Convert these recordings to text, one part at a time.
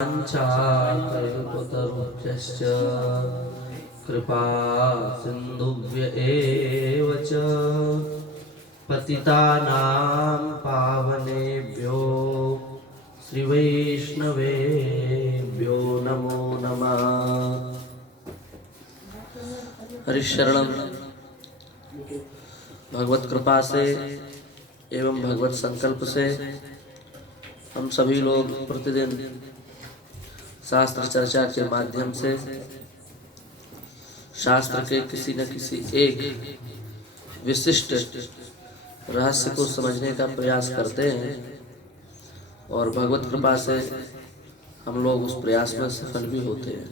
वाञ्छाकल्पतरुभ्यश्च कृपा सिन्धुभ्य एव च पतितानां पावनेभ्यो श्रीवैष्णवेभ्यो नमो नमः। हरिशरणम। भगवत कृपा से एवं भगवत संकल्प से हम सभी लोग प्रतिदिन शास्त्र चर्चा के माध्यम से शास्त्र के किसी न किसी एक विशिष्ट रहस्य को समझने का प्रयास करते हैं और भगवत कृपा से हम लोग उस प्रयास में सफल भी होते हैं।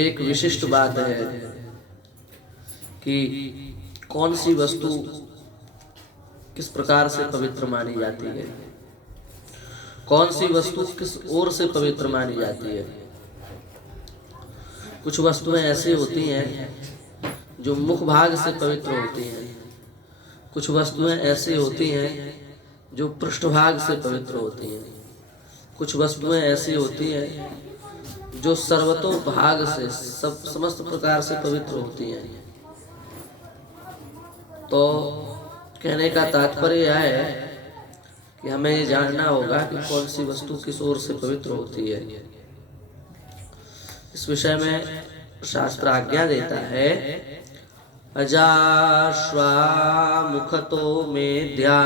एक विशिष्ट बात है कि कौन सी वस्तु किस प्रकार से पवित्र मानी जाती है, कौन सी वस्तु किस ओर से पवित्र मानी जाती है। कुछ वस्तुएं ऐसी होती हैं जो मुख भाग से पवित्र होती हैं, कुछ वस्तुएं ऐसी होती हैं जो पृष्ठभाग से पवित्र होती हैं, कुछ वस्तुएं ऐसी होती हैं जो सर्वतोभाग से समस्त प्रकार से पवित्र होती हैं। तो कहने का तात्पर्य यह है कि हमें ये जानना होगा कि कौन सी वस्तु किस ओर से पवित्र होती है। इस विषय में शास्त्र आज्ञा देता है, अजाश्वा मुखतो मेद्या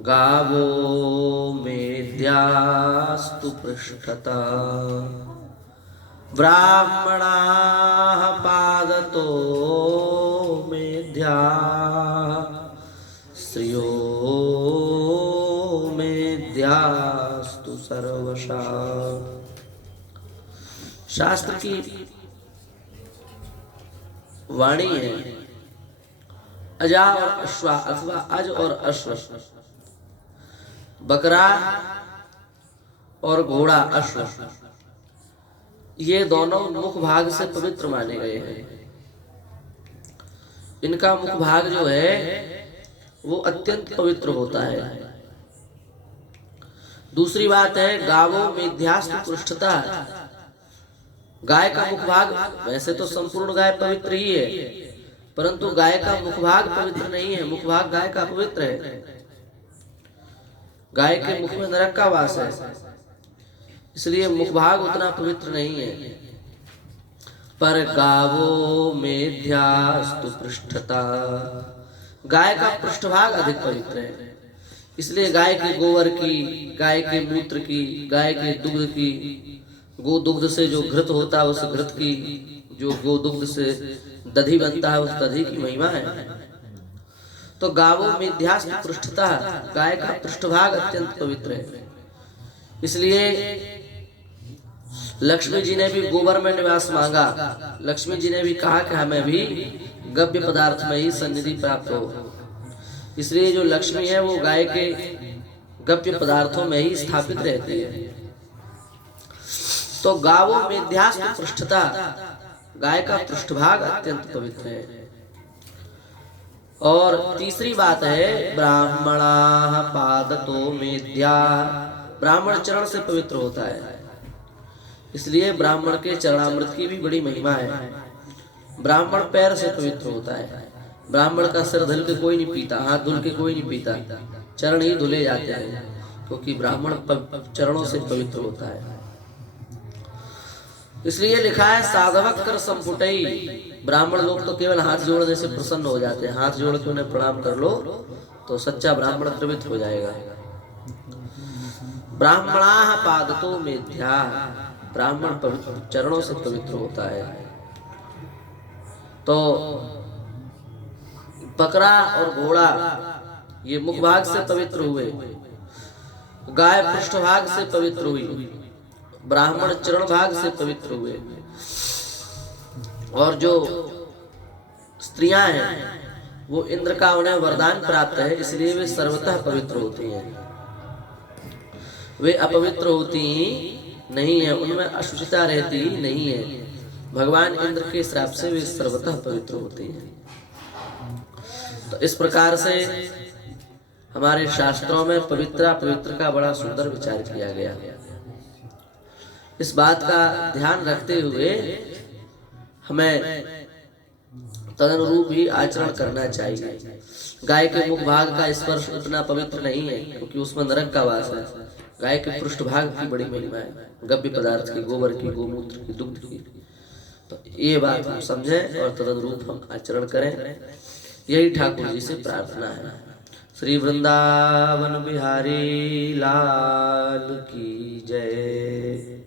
गावो मेद्यास्तु पृष्ठता ब्राह्मणाः पादतो मेद्या श्रियो मेद्यास्तु सर्वशः। शास्त्र की वाणी है, अजा और अश्वा अथवा अज और अश्व, बकरा और घोड़ा अश्व, ये दोनों मुख भाग से पवित्र माने गए हैं। इनका मुख भाग जो है वो अत्यंत पवित्र होता है। दूसरी बात है, गावो मेध्यास्तु पृष्ठता। गाय का मुख भाग, वैसे तो संपूर्ण गाय पवित्र ही है, परंतु गाय का मुख भाग पवित्र नहीं है। मुख भाग गाय का पवित्र है। गाय के मुख में नरक का वास है, इसलिए मुख भाग उतना पवित्र नहीं है। पर गावो मेध्यास्तु पृष्ठता, गाय का पृष्ठभाग अधिक पवित्र है। इसलिए गाय के गोबर की, गाय के मूत्र की, गाय के दुग्ध की, गोदुग्ध से जो घृत होता है उस घृत की, जो गोदुग्ध से दधी बनता है उस दधी की महिमा है। तो गावो मेध्यास्तु पृष्ठता, गाय का पृष्ठभाग अत्यंत पवित्र है। इसलिए लक्ष्मी जी ने भी गोबर में निवास मांगा। लक्ष्मी जी ने भी कहा कि हमें भी गव्य पदार्थ में ही सन्निधि प्राप्त हो। इसलिए जो लक्ष्मी है वो गाय के गव्य पदार्थों में ही स्थापित रहती है। तो गावो मेध्यास्तु पृष्ठता, गाय का पृष्ठभाग अत्यंत पवित्र है। और तीसरी बात है, ब्राह्मणाः पादतो मेध्या, ब्राह्मण चरण से पवित्र होता है। इसलिए ब्राह्मण के चरणामृत की भी बड़ी महिमा है। ब्राह्मण पैर से पवित्र होता है। ब्राह्मण का सिर धुल के कोई नहीं पीता, हाथ धुल के कोई नहीं पीता, चरण ही धुले जाते हैं, क्योंकि ब्राह्मण चरणों से पवित्र होता है। इसलिए लिखा है, साधवक कर संपुटई। ब्राह्मण लोग तो केवल हाथ जोड़ने से प्रसन्न हो जाते हैं। हाथ जोड़ के उन्हें प्रणाम कर लो तो सच्चा ब्राह्मण द्रवित हो जाएगा। ब्राह्मणाः पादतो मेध्या, ब्राह्मण पवित्र चरणों से पवित्र होता है। तो बकरा और घोड़ा ये मुख भाग से पवित्र हुए, गाय पृष्ठभाग से पवित्र हुई, ब्राह्मण चरण भाग से पवित्र हुए, और जो स्त्रियां हैं वो इंद्र का उन्हें वरदान प्राप्त है, इसलिए वे सर्वतः पवित्र होती हैं। वे अपवित्र होती नहीं है, उनमें अशुचिता रहती नहीं है। भगवान इंद्र के श्राप से वे सर्वतः पवित्र होती हैं। तो इस प्रकार से हमारे शास्त्रों में पवित्र अपवित्र का बड़ा सुंदर विचार किया गया। इस बात का ध्यान रखते हुए हमें तदनुरूप ही आचरण करना चाहिए। गाय के मुख भाग का स्पर्श उतना पवित्र नहीं है क्योंकि उसमें नरक का वास है। गाय के पृष्ठ भाग की बड़ी महिमा है, गव्य पदार्थ की, गोबर की, गोमूत्र की, दुग्ध की। तो ये बात हम समझें और तदनुरूप हम आचरण करें, यही ठाकुर जी से प्रार्थना है। श्री वृंदावन बिहारी लाल की जय।